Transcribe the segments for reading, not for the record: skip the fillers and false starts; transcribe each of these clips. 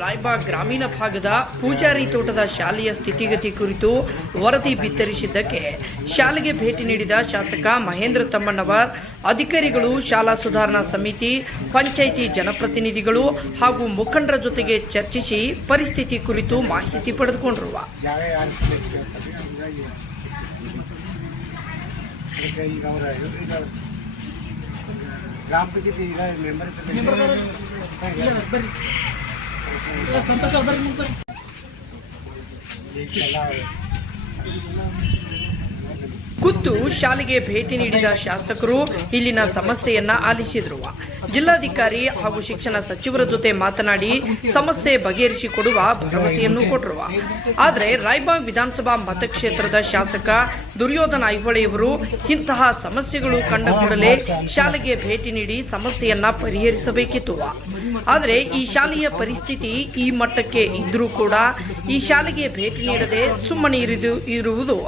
ರಾಯಬಾಗ್ ಗ್ರಾಮೀಣ ಭಾಗದ ಪೂಜಾರಿ ತೋಟದ ಶಾಲೆಯ ಸ್ಥಿತಿಗತಿ ಕುರಿತು ವರದಿ ಬಿತ್ತರಿಸಿದ್ದಕ್ಕೆ ಶಾಲೆಗೆ ಭೇಟಿ ನೀಡಿದ ಶಾಸಕ ಮಹೇಂದ್ರ ತಮ್ಮಣ್ಣವರ್ ಅಧಿಕಾರಿಗಳು, ಶಾಲಾ ಸುಧಾರಣಾ ಸಮಿತಿ, ಪಂಚಾಯಿತಿ ಜನಪ್ರತಿನಿಧಿಗಳು ಹಾಗೂ ಮುಖಂಡರ ಜೊತೆಗೆ ಚರ್ಚಿಸಿ ಪರಿಸ್ಥಿತಿ ಕುರಿತು ಮಾಹಿತಿ ಪಡೆದುಕೊಂಡರು. ಖುದ್ದು ಶಾಲೆಗೆ ಭೇಟಿ ನೀಡಿದ ಶಾಸಕರು ಇಲ್ಲಿನ ಸಮಸ್ಯೆಯನ್ನ ಆಲಿಸಿದರು. ಜಿಲ್ಲಾಧಿಕಾರಿ ಹಾಗೂ ಶಿಕ್ಷಣ ಸಚಿವರ ಜೊತೆ ಮಾತನಾಡಿ ಸಮಸ್ಯೆ ಬಗೆಹರಿಸಿಕೊಡುವ ಭರವಸೆಯನ್ನು ಕೊಟ್ಟರು. ಆದರೆ ರಾಯಬಾಗ್ ವಿಧಾನಸಭಾ ಮತಕ್ಷೇತ್ರದ ಶಾಸಕ ದುರ್ಯೋಧನ ಐಹೊಳೆಯವರು ಇಂತಹ ಸಮಸ್ಯೆಗಳು ಕಂಡ ಕೂಡಲೇ ಶಾಲೆಗೆ ಭೇಟಿ ನೀಡಿ ಸಮಸ್ಯೆಯನ್ನ ಪರಿಹರಿಸಬೇಕಿತ್ತು. ಆದರೆ ಈ ಶಾಲೆಯ ಪರಿಸ್ಥಿತಿ ಈ ಮಟ್ಟಕ್ಕೆ ಇದ್ರೂ ಕೂಡ ಈ ಶಾಲೆಗೆ ಭೇಟಿ ನೀಡದೆ ಸುಮ್ಮನೆ ಇರುವುದು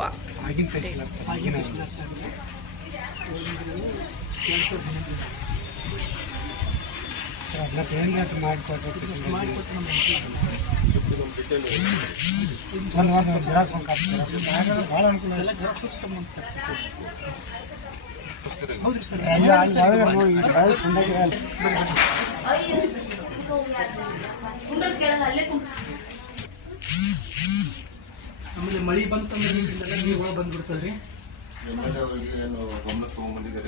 ಆಮೇಲೆ ಮಳಿ ಬಂತಂದ್ರೆ ನೀರು ಬಂದ್ಬಿಡ್ತದ್ರಿ.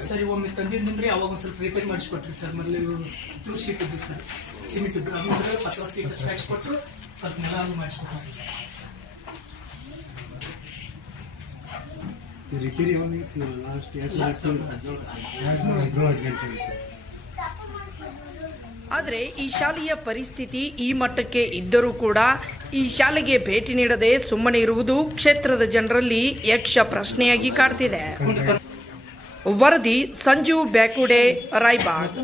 ಸರಿ, ಒಮ್ಮೆ ತಂದಿದ್ರಿ, ಅವಾಗ ಒಂದು ಸ್ವಲ್ಪ ರಿಪೇರ್ ಮಾಡಿಸ್ಕೊಟ್ರಿ ಸರ್. ಮೊದಲು ಟೂರ್ ಶೀಟ್ ಇದ್ವಿ ಸರ್, ಸಿಮೆಂಟ್ ಇದ್ರು, ಅದನ್ನ ಪತ್ರ ಸೀಟ್ ಹಾಕ್ಸ್ಕೊಟ್ರು, ಸ್ವಲ್ಪ ನೆಲ ಮಾಡಿಸ್ಕೊಟ್ರಿ. ಆದರೆ ಈ ಶಾಲೆಯ ಪರಿಸ್ಥಿತಿ ಈ ಮಟ್ಟಕ್ಕೆ ಇದ್ದರೂ ಕೂಡ ಈ ಶಾಲೆಗೆ ಭೇಟಿ ನೀಡದೆ ಸುಮ್ಮನೆ ಇರುವುದು ಕ್ಷೇತ್ರದ ಜನರಲ್ಲಿ ಯಕ್ಷ ಪ್ರಶ್ನೆಯಾಗಿ ಕಾಡ್ತಿದೆ. ವರದಿ ಸಂಜು ಬ್ಯಾಕುಡೆ, ರಾಯಬಾಗ್.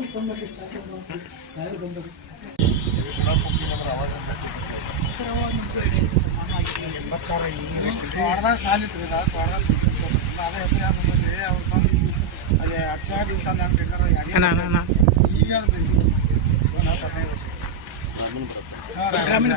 ಗ್ರಾಮೀಣ